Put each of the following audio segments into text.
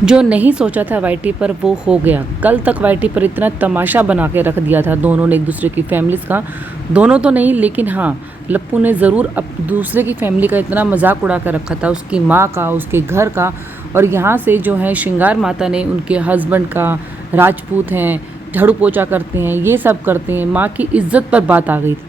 जो नहीं सोचा था वाईटी पर वो हो गया। कल तक वाईटी पर इतना तमाशा बना के रख दिया था दोनों ने एक दूसरे की फैमिलीज़ का। दोनों तो नहीं, लेकिन हाँ, लप्पू ने ज़रूर अब दूसरे की फैमिली का इतना मजाक उड़ा कर रखा था, उसकी माँ का, उसके घर का। और यहाँ से जो है श्रृंगार माता ने उनके हस्बैंड का, राजपूत हैं, झाड़ू पोछा करते हैं, ये सब करते हैं, माँ की इज्जत पर बात आ गई थी।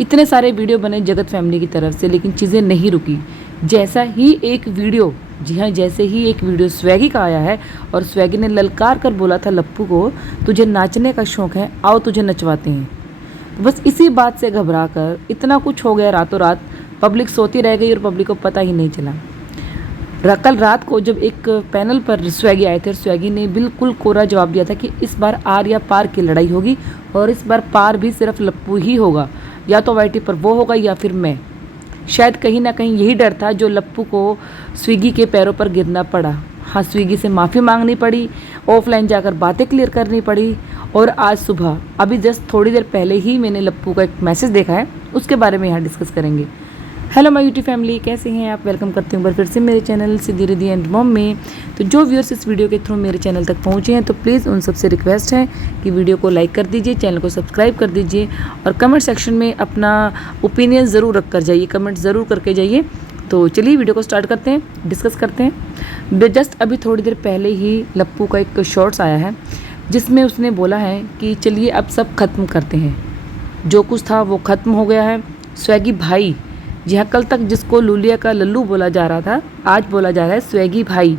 इतने सारे वीडियो बने जगत फैमिली की तरफ से, लेकिन चीज़ें नहीं रुकी। जैसा ही एक वीडियो, जी हाँ, जैसे ही एक वीडियो स्वैगी का आया है और स्वैगी ने ललकार कर बोला था लप्पू को, तुझे नाचने का शौक़ है, आओ तुझे नचवाते हैं। तो बस इसी बात से घबरा कर इतना कुछ हो गया रातों रात। पब्लिक सोती रह गई और पब्लिक को पता ही नहीं चला। कल रात को जब एक पैनल पर स्वैगी आए थे और स्वैगी ने बिल्कुल कोरा जवाब दिया था कि इस बार आर या पार की लड़ाई होगी और इस बार पार भी सिर्फ लप्पू ही होगा, या तो वाईटी पर वो होगा या फिर मैं। शायद कहीं ना कहीं यही डर था जो लप्पू को स्विगी के पैरों पर गिरना पड़ा। हाँ, स्विगी से माफ़ी मांगनी पड़ी, ऑफलाइन जाकर बातें क्लियर करनी पड़ी। और आज सुबह अभी जस्ट थोड़ी देर पहले ही मैंने लप्पू का एक मैसेज देखा है, उसके बारे में यहाँ डिस्कस करेंगे। हेलो माय यूट्यूब फैमिली, कैसे हैं आप? वेलकम करती हूँ फिर से मेरे channel Siddhi Riddhi and mom में। तो जो व्यूअर्स इस वीडियो के थ्रू मेरे चैनल तक पहुँचे हैं तो प्लीज़ उन सबसे रिक्वेस्ट है कि वीडियो को लाइक कर दीजिए, चैनल को सब्सक्राइब कर दीजिए और कमेंट सेक्शन में अपना ओपिनियन ज़रूर रख कर जाइए, कमेंट ज़रूर करके जाइए। तो चलिए वीडियो को स्टार्ट करते हैं, डिस्कस करते हैं। जस्ट अभी थोड़ी देर पहले ही लप्पू का एक शॉर्ट्स आया है जिसमें उसने बोला है कि चलिए अब सब ख़त्म करते हैं, जो कुछ था वो ख़त्म हो गया है। स्वैगी भाई, जी हाँ, कल तक जिसको लूलिया का लल्लू बोला जा रहा था, आज बोला जा रहा है स्वैगी भाई।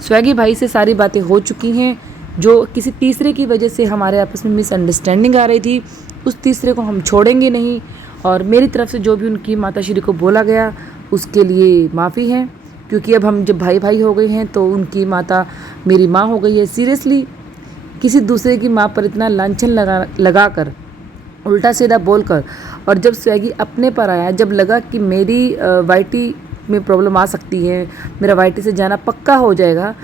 स्वैगी भाई से सारी बातें हो चुकी हैं। जो किसी तीसरे की वजह से हमारे आपस में मिसअंडरस्टैंडिंग आ रही थी, उस तीसरे को हम छोड़ेंगे नहीं। और मेरी तरफ से जो भी उनकी माता श्री को बोला गया उसके लिए माफ़ी है, क्योंकि अब हम जब भाई भाई हो गए हैं तो उनकी माता मेरी माँ हो गई है। सीरियसली किसी दूसरे की माँ पर इतना लांछन लगा कर, उल्टा सीधा बोलकर, और जब स्वैगी अपने पर आया, जब लगा कि मेरी वाईटी में प्रॉब्लम आ सकती है, मेरा वाईटी से जाना पक्का हो जाएगा,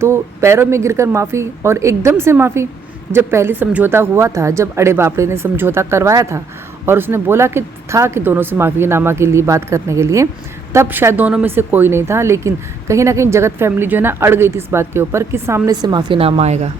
तो पैरों में गिरकर माफ़ी और एकदम से माफ़ी। जब पहले समझौता हुआ था, जब अड़े बापड़े ने समझौता करवाया था और उसने बोला कि दोनों से माफ़ीनामा के लिए बात करने के लिए, तब शायद दोनों में से कोई नहीं था, लेकिन कहीं ना कहीं जगत फैमिली जो है ना अड़ गई थी इस बात के ऊपर कि सामने से माफ़ीनामा आएगा।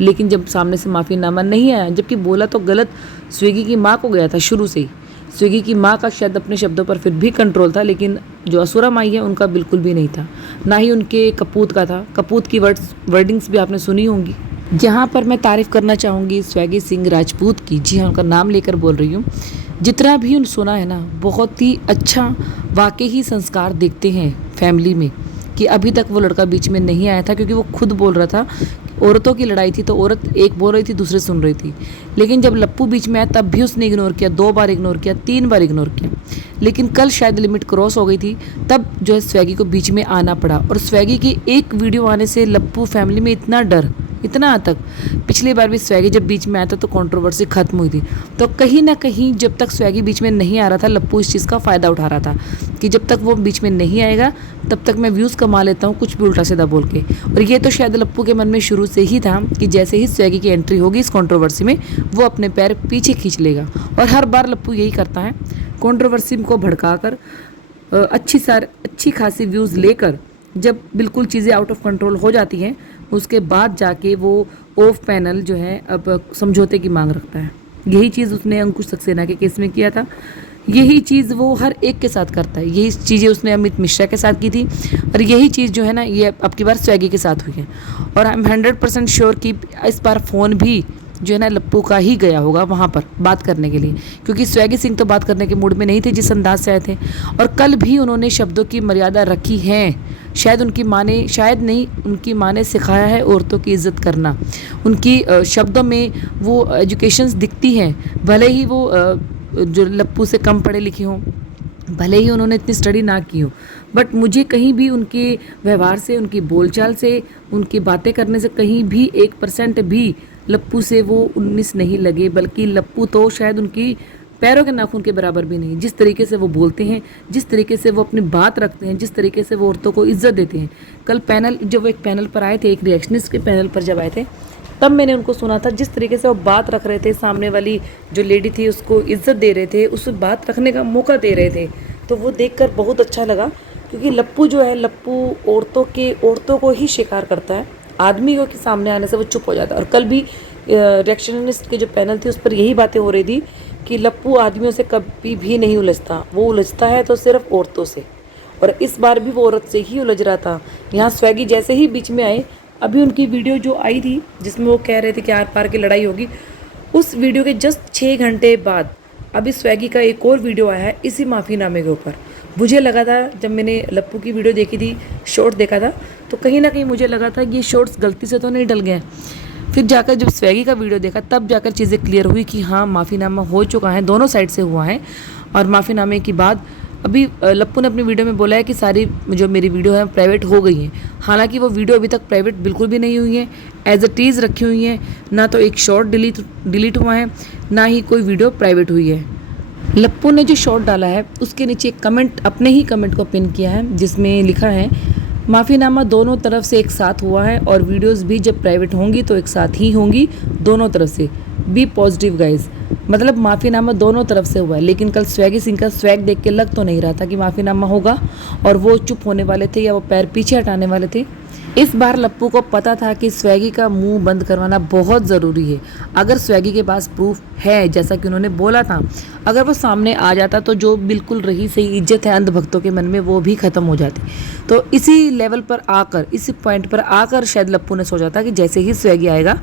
लेकिन जब सामने से माफ़ीनामा नहीं आया, जबकि बोला तो गलत स्विगी की माँ को गया था शुरू से ही। स्विगी की माँ का शायद अपने शब्दों पर फिर भी कंट्रोल था, लेकिन जो असुरा माई है उनका बिल्कुल भी नहीं था, ना ही उनके कपूत का था। कपूत की वर्डिंग्स भी आपने सुनी होंगी। यहाँ पर मैं तारीफ़ करना चाहूँगी स्वैगी सिंह राजपूत की। जी हाँ, उनका नाम लेकर बोल रही हूँ। जितना भी उन सुना है ना, बहुत ही अच्छा वाकई ही संस्कार देखते हैं फैमिली में कि अभी तक वो लड़का बीच में नहीं आया था, क्योंकि वो खुद बोल रहा था औरतों की लड़ाई थी तो औरत एक बोल रही थी, दूसरे सुन रही थी। लेकिन जब लप्पू बीच में आया तब भी उसने इग्नोर किया, 2 बार इग्नोर किया, 3 बार इग्नोर किया। लेकिन कल शायद लिमिट क्रॉस हो गई थी, तब जो है स्वैगी को बीच में आना पड़ा। और स्वैगी की एक वीडियो आने से लप्पू फैमिली में इतना डर, इतना तक, पिछली बार भी स्वैगी जब बीच में आया था तो कंट्रोवर्सी खत्म हुई थी। तो कहीं ना कहीं जब तक स्वैगी बीच में नहीं आ रहा था, लप्पू इस चीज़ का फ़ायदा उठा रहा था कि जब तक वो बीच में नहीं आएगा तब तक मैं व्यूज़ कमा लेता हूँ कुछ भी उल्टा सीधा बोल के। और ये तो शायद लप्पू के मन में शुरू से ही था कि जैसे ही स्वैगी की एंट्री होगी इस कंट्रोवर्सी में, वो अपने पैर पीछे खींच लेगा। और हर बार लप्पू यही करता है, कंट्रोवर्सी को भड़काकर अच्छी खासी व्यूज़ लेकर, जब बिल्कुल चीज़ें आउट ऑफ कंट्रोल हो जाती हैं, उसके बाद जाके वो ऑफ पैनल जो है अब समझौते की मांग रखता है। यही चीज़ उसने अंकुश सक्सेना के केस में किया था, यही चीज़ वो हर एक के साथ करता है। यही चीज़ें उसने अमित मिश्रा के साथ की थी और यही चीज़ जो है ना ये अब की बार स्वैगी के साथ हुई है। और आई एम 100% श्योर कि इस बार फ़ोन भी जो है ना लप्पू का ही गया होगा वहाँ पर बात करने के लिए, क्योंकि स्वैगी सिंह तो बात करने के मूड में नहीं थे जिस अंदाज से आए थे। और कल भी उन्होंने शब्दों की मर्यादा रखी है। शायद उनकी माँ ने सिखाया है औरतों की इज़्ज़त करना। उनकी शब्दों में वो एजुकेशंस दिखती हैं, भले ही वो जो लप्पू से कम पढ़े लिखे हों, भले ही उन्होंने इतनी स्टडी ना की हो, बट मुझे कहीं भी उनके व्यवहार से, उनकी बोलचाल से, उनकी बातें करने से कहीं भी 1% भी लप्पू से वो 19 नहीं लगे। बल्कि लप्पू तो शायद उनकी पैरों के नाखून के बराबर भी नहीं। जिस तरीके से वो बोलते हैं, जिस तरीके से वो अपनी बात रखते हैं, जिस तरीके से वो औरतों को इज्जत देते हैं। कल जब वो एक पैनल पर आए थे, एक रिएक्शनिस्ट के पैनल पर जब आए थे, तब मैंने उनको सुना था, जिस तरीके से वो बात रख रहे थे, सामने वाली जो लेडी थी उसको इज्जत दे रहे थे, उसे बात रखने का मौका दे रहे थे, तो वो देखकर बहुत अच्छा लगा। क्योंकि लप्पू जो है, लप्पू औरतों को ही शिकार करता है, आदमी के सामने आने से वो चुप हो जाता है। और कल भी रिएक्शनिस्ट के जो पैनल थी उस पर यही बातें हो रही थी कि लप्पू आदमियों से कभी भी नहीं उलझता, वो उलझता है तो सिर्फ औरतों से, और इस बार भी वो औरत से ही उलझ रहा था। यहाँ स्वैगी जैसे ही बीच में आए, अभी उनकी वीडियो जो आई थी जिसमें वो कह रहे थे कि आर पार की लड़ाई होगी, उस वीडियो के जस्ट 6 घंटे बाद अभी स्वैगी का एक और वीडियो आया है इसी माफ़ीनामे के ऊपर। मुझे लगा था जब मैंने लप्पू की वीडियो देखी थी, शॉर्ट देखा था, तो कहीं ना कहीं मुझे लगा था कि ये शॉर्ट्स गलती से तो नहीं डल गए। फिर जाकर जब स्वैगी का वीडियो देखा तब जाकर चीज़ें क्लियर हुई कि हाँ, माफ़ीनामा हो चुका है, दोनों साइड से हुआ है। और माफ़ीनामे के बाद अभी लप्पू ने अपनी वीडियो में बोला है कि सारी जो मेरी वीडियो है प्राइवेट हो गई है। हालांकि वो वीडियो अभी तक प्राइवेट बिल्कुल भी नहीं हुई है, एज अ टीज़ रखी हुई है। ना तो एक शॉर्ट डिलीट हुआ है, ना ही कोई वीडियो प्राइवेट हुई है। लप्पू ने जो शॉर्ट डाला है उसके नीचे एक कमेंट, अपने ही कमेंट को पिन किया है, जिसमें लिखा है माफ़ीनामा दोनों तरफ से एक साथ हुआ है और वीडियोस भी जब प्राइवेट होंगी तो एक साथ ही होंगी दोनों तरफ से। Be positive guys. मतलब माफ़ीनामा दोनों तरफ से हुआ है, लेकिन कल स्वैगी सिंह का स्वैग देख के लग तो नहीं रहा था कि माफ़ीनामा होगा और वो चुप होने वाले थे या वो पैर पीछे हटाने वाले थे। इस बार लप्पू को पता था कि स्वैगी का मुंह बंद करवाना बहुत ज़रूरी है। अगर स्वैगी के पास प्रूफ है, जैसा कि उन्होंने बोला था, अगर वो सामने आ जाता तो जो बिल्कुल रही सही इज्जत है अंधभक्तों के मन में वो भी ख़त्म हो जाती। तो इसी लेवल पर आकर, इसी पॉइंट पर आकर शायद लप्पू ने सोचा था कि जैसे ही स्वैगी आएगा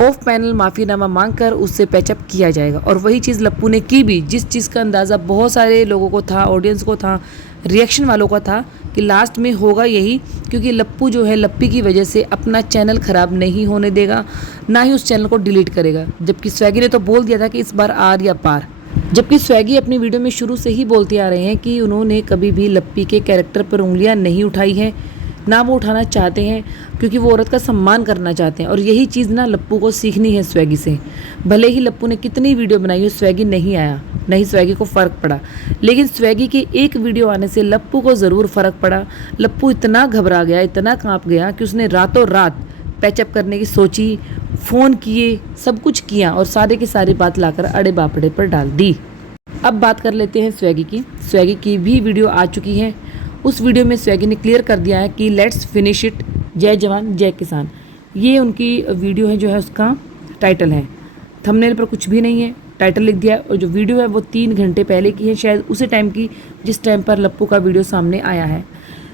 ऑफ पैनल माफ़ीनामा मांगकर उससे पैचअप किया जाएगा। और वही चीज़ लप्पू ने की भी, जिस चीज़ का अंदाज़ा बहुत सारे लोगों को था, ऑडियंस को था, रिएक्शन वालों का था कि लास्ट में होगा यही। क्योंकि लप्पू जो है लप्पी की वजह से अपना चैनल ख़राब नहीं होने देगा, ना ही उस चैनल को डिलीट करेगा। जबकि स्वैगी ने तो बोल दिया था कि इस बार आर या पार। जबकि स्वैगी अपनी वीडियो में शुरू से ही बोलते आ रहे हैं कि उन्होंने कभी भी लप्पी के कैरेक्टर पर उंगलियां नहीं उठाई हैं, ना वो उठाना चाहते हैं, क्योंकि वो औरत का सम्मान करना चाहते हैं। और यही चीज़ ना लप्पू को सीखनी है स्वैगी से। भले ही लप्पू ने कितनी वीडियो बनाई हो, स्वैगी नहीं आया, नहीं स्वैगी को फ़र्क पड़ा, लेकिन स्वैगी के एक वीडियो आने से लप्पू को ज़रूर फ़र्क पड़ा। लप्पू इतना घबरा गया, इतना कांप गया कि उसने रातों रात पैचअप करने की सोची, फ़ोन किए, सब कुछ किया और सारे की सारी बात लाकर अड़े बापड़े पर डाल दी। अब बात कर लेते हैं स्वैगी की। स्वैगी की भी वीडियो आ चुकी है। उस वीडियो में स्वैगी ने क्लियर कर दिया है कि लेट्स फिनिश इट, जय जवान जय किसान। ये उनकी वीडियो है, जो है उसका टाइटल है। थंबनेल पर कुछ भी नहीं है, टाइटल लिख दिया है। और जो वीडियो है वो 3 घंटे पहले की है, शायद उसी टाइम की जिस टाइम पर लप्पू का वीडियो सामने आया है।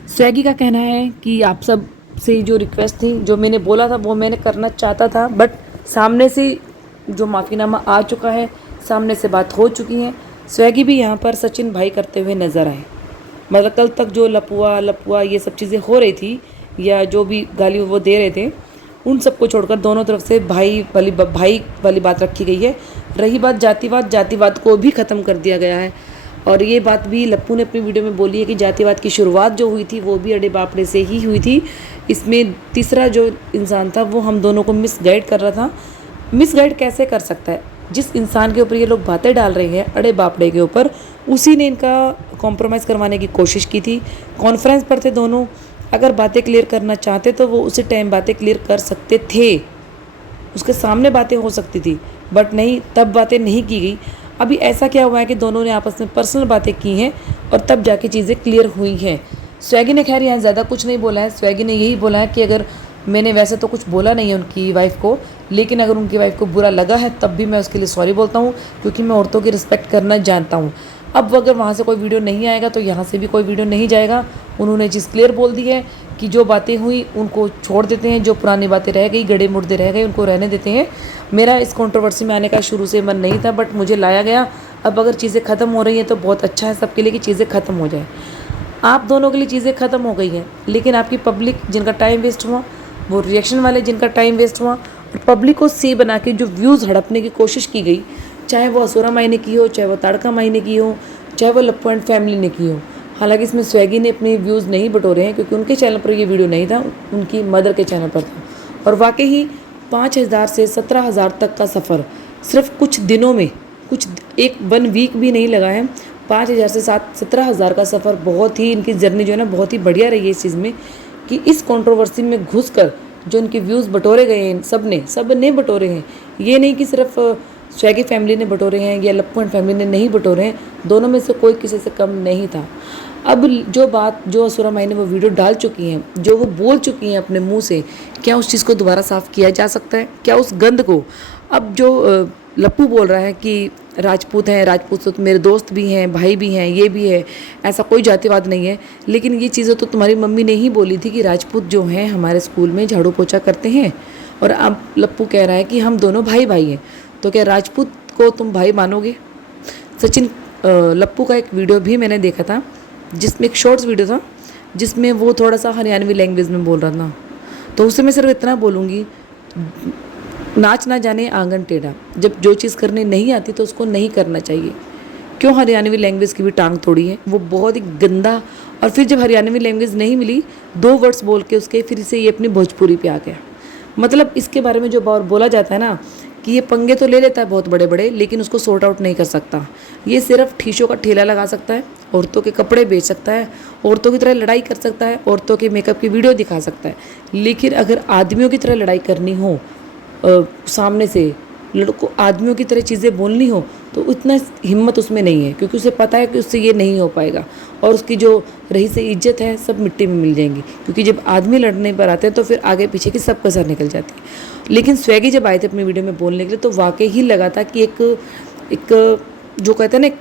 स्वैगी का कहना है कि आप सब से जो रिक्वेस्ट थी, जो मैंने बोला था वो मैंने करना चाहता था, बट सामने से जो माफ़ीनामा आ चुका है, सामने से बात हो चुकी है। स्वैगी भी यहाँ पर सचिन भाई करते हुए नज़र आए। मतलब कल तक जो लपुआ ये सब चीज़ें हो रही थी, या जो भी गाली वो दे रहे थे, उन सबको छोड़कर दोनों तरफ से भाई वाली बात रखी गई है। रही बात जातिवाद को भी ख़त्म कर दिया गया है। और ये बात भी लप्पू ने अपनी वीडियो में बोली है कि जातिवाद की शुरुआत जो हुई थी वो भी अड़े बापड़े से ही हुई थी। इसमें तीसरा जो इंसान था वो हम दोनों को मिसगाइड कर रहा था। मिसगाइड कैसे कर सकता है? जिस इंसान के ऊपर ये लोग बातें डाल रहे हैं अड़े बापड़े के ऊपर, उसी ने इनका कॉम्प्रोमाइज़ करवाने की कोशिश की थी। कॉन्फ्रेंस पर थे दोनों, अगर बातें क्लियर करना चाहते तो वो उसी टाइम बातें क्लियर कर सकते थे, उसके सामने बातें हो सकती थी, बट नहीं, तब बातें नहीं की गई। अभी ऐसा क्या हुआ है कि दोनों ने आपस में पर्सनल बातें की हैं और तब जाके चीज़ें क्लियर हुई हैं। स्वैगी ने खैर यहाँ ज़्यादा कुछ नहीं बोला है। स्वैगी ने यही बोला है कि अगर मैंने वैसे तो कुछ बोला नहीं है उनकी वाइफ को, लेकिन अगर उनकी वाइफ को बुरा लगा है तब भी मैं उसके लिए सॉरी बोलता हूँ, क्योंकि मैं औरतों की रिस्पेक्ट करना जानता हूँ। अब अगर वहाँ से कोई वीडियो नहीं आएगा तो यहाँ से भी कोई वीडियो नहीं जाएगा। उन्होंने चीज़ क्लियर बोल दी है कि जो बातें हुई उनको छोड़ देते हैं, जो पुरानी बातें रह गई, गड़े मुर्दे रह गए, उनको रहने देते हैं। मेरा इस कंट्रोवर्सी में आने का शुरू से मन नहीं था, बट मुझे लाया गया। अब अगर चीज़ें ख़त्म हो रही हैं तो बहुत अच्छा है सबके लिए कि चीज़ें ख़त्म हो जाए। आप दोनों के लिए चीज़ें ख़त्म हो गई हैं, लेकिन आपकी पब्लिक जिनका टाइम वेस्ट हुआ, वो रिएक्शन वाले जिनका टाइम वेस्ट हुआ, और पब्लिक को सी बना के जो व्यूज़ हड़पने की कोशिश की गई, चाहे वो असुरा माई ने की हो, चाहे वो ताड़का माई ने की हो, चाहे वो लप्पू एंड फैमिली ने की हो। हालांकि इसमें स्वैगी ने अपने व्यूज़ नहीं बटोरे हैं, क्योंकि उनके चैनल पर ये वीडियो नहीं था, उनकी मदर के चैनल पर था। और वाकई ही 5,000 से 17,000 तक का सफ़र सिर्फ कुछ दिनों में, कुछ 1 वीक भी नहीं लगा है। 5,000 से 17,000 का सफ़र, बहुत ही इनकी जर्नी जो है ना बहुत ही बढ़िया रही है इस चीज़ में, कि इस कंट्रोवर्सी में घुसकर जो इनके व्यूज़ बटोरे गए हैं, सब ने बटोरे हैं। ये नहीं कि सिर्फ स्वैगी फैमिली ने बटोरे हैं या लप्पू एंड फैमिली ने नहीं बटोरे हैं, दोनों में से कोई किसी से कम नहीं था। अब जो असुरा माई ने वो वीडियो डाल चुकी हैं, जो वो बोल चुकी हैं अपने मुंह से, क्या उस चीज़ को दोबारा साफ़ किया जा सकता है? क्या उस गंद को अब जो लप्पू बोल रहा है कि राजपूत हैं, राजपूत तो मेरे दोस्त भी हैं, भाई भी हैं, ये भी है, ऐसा कोई जातिवाद नहीं है। लेकिन ये चीज़ें तो तुम्हारी मम्मी ने ही बोली थी कि राजपूत जो हैं हमारे स्कूल में झाड़ू पोछा करते हैं, और अब लप्पू कह रहा है कि हम दोनों भाई भाई हैं। तो क्या राजपूत को तुम भाई मानोगे? सचिन लप्पू का एक वीडियो भी मैंने देखा था, जिसमें एक शॉर्ट्स वीडियो था जिसमें वो थोड़ा सा हरियाणवी लैंग्वेज में बोल रहा था। तो उससे मैं सिर्फ इतना बोलूँगी, नाच ना जाने आंगन टेढ़ा। जब जो चीज़ करने नहीं आती तो उसको नहीं करना चाहिए। क्यों हरियाणवी लैंग्वेज की भी टांग तोड़ी है? वो बहुत ही गंदा। और फिर जब हरियाणवी लैंग्वेज नहीं मिली, 2 वर्ड्स बोल के उसके फिर से ये अपनी भोजपुरी पे आ गया। मतलब इसके बारे में जो बोला जाता है ना कि ये पंगे तो ले लेता है बहुत बड़े बड़े, लेकिन उसको सॉर्ट आउट नहीं कर सकता। ये सिर्फ ठीशों का ठेला लगा सकता है, औरतों के कपड़े बेच सकता है, औरतों की तरह लड़ाई कर सकता है, औरतों के मेकअप की वीडियो दिखा सकता है। लेकिन अगर आदमियों की तरह लड़ाई करनी हो, सामने से लड़कों आदमियों की तरह चीज़ें बोलनी हो, तो उतना हिम्मत उसमें नहीं है, क्योंकि उसे पता है कि उससे ये नहीं हो पाएगा। और उसकी जो रही से इज्जत है सब मिट्टी में मिल जाएंगी, क्योंकि जब आदमी लड़ने पर आते हैं तो फिर आगे पीछे की सब कसर निकल जाती है। लेकिन स्वैगी जब आए थे अपनी वीडियो में बोलने के लिए, तो वाकई ही लगा था कि एक जो कहते हैं ना, एक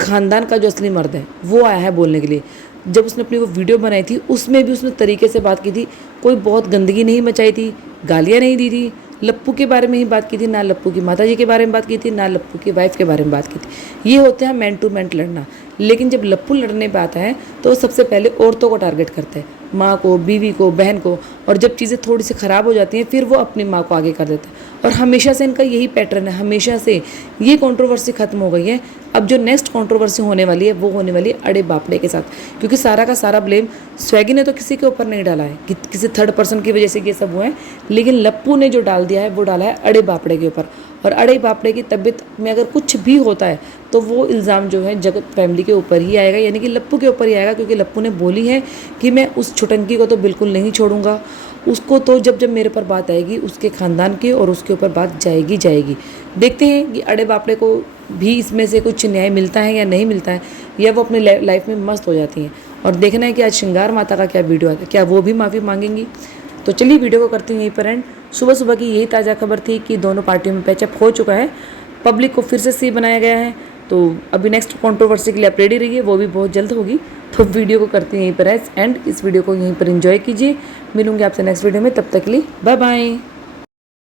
ख़ानदान का जो असली मर्द है वो आया है बोलने के लिए। जब उसने अपनी वो वीडियो बनाई थी, उसमें भी उसने तरीके से बात की थी, कोई बहुत गंदगी नहीं मचाई थी, गालियाँ नहीं दी थी, लप्पू के बारे में ही बात की थी, ना लप्पू की माताजी के बारे में बात की थी, ना लप्पू की वाइफ के बारे में बात की थी। ये होते हैं मैन टू मैन लड़ना। लेकिन जब लप्पू लड़ने पे आता है तो सबसे पहले औरतों को टारगेट करता है, माँ को, बीवी को, बहन को। और जब चीज़ें थोड़ी सी ख़राब हो जाती हैं फिर वो अपनी माँ को आगे कर देता है। और हमेशा से इनका यही पैटर्न है, हमेशा से। ये कंट्रोवर्सी ख़त्म हो गई है। अब जो नेक्स्ट कंट्रोवर्सी होने वाली है वो होने वाली है अड़े बापड़े के साथ, क्योंकि सारा का सारा ब्लेम स्वैगी ने तो किसी के ऊपर नहीं डाला है कि किसी थर्ड पर्सन की वजह से ये सब हुआ है, लेकिन लप्पू ने जो डाल दिया है वो डाला है अड़े बापड़े के ऊपर। और अड़े बापड़े की तबीयत में अगर कुछ भी होता है तो वो इल्ज़ाम जो है जगत फैमिली के ऊपर ही आएगा, यानी कि लप्पू के ऊपर ही आएगा, क्योंकि लप्पू ने बोली है कि मैं उस छुटंकी को तो बिल्कुल नहीं छोड़ूंगा। उसको तो जब जब मेरे पर बात आएगी उसके ख़ानदान के और उसके ऊपर बात जाएगी। देखते हैं कि अड़े बापड़े को भी इसमें से कुछ न्याय मिलता है या नहीं मिलता है, या वो अपने लाइफ में मस्त हो जाती हैं। और देखना है कि आज श्रृंगार माता का क्या वीडियो आता है, क्या वो भी माफ़ी मांगेंगी। तो चलिए वीडियो को करती हूँ यहीं पर एंड। सुबह की यही ताज़ा खबर थी कि दोनों पार्टियों में पैचअप हो चुका है, पब्लिक को फिर से सी बनाया गया है। तो अभी नेक्स्ट कंट्रोवर्सी के लिए आप रेडी रहिए, वो भी बहुत जल्द होगी। तो वीडियो को करती हूँ यहीं पर एंड। इस वीडियो को यहीं पर एंजॉय कीजिए। मिलूंगी आपसे नेक्स्ट वीडियो में, तब तक के लिए बाय बाय।